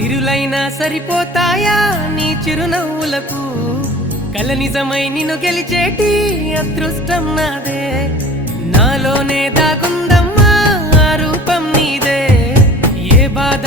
సిరులైనా సరిపోతాయా నీ చిరునవ్వులకు కల నిజమై నిన్ను గెలిచేటి అదృష్టం నాదే నాలోనే దాగుందమ్మా ఆ రూపం నీదే ఏ బాధ